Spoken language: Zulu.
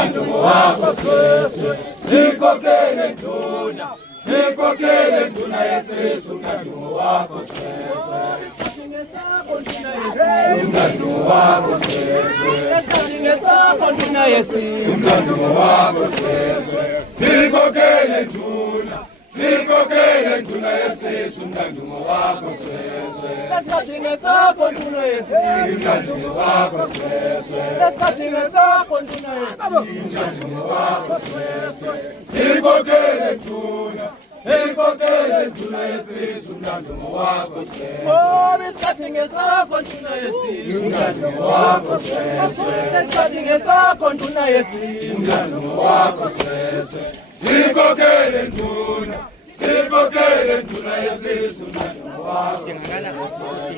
Umnyandumo wako sweswe, sikokele nduna, sikokele nduna yesizwe, umnyandumo wako sweswe. Umnyandumo wako sweswe, umnyandumo wako sweswe, sikokele nduna, sikokele nduna yesizwe, umnyandumo wako sweswe. Umnyandumo wako sweswe, Umnyandumo wako sweswe, sikokele nduna, sikokele nduna yesizwe, umnyandumo wako sweswe. Umnyandumo wako sweswe, umnyandumo wako sweswe, sikokele nduna, sikokele nduna yesizwe, umnyandumo wako sweswe.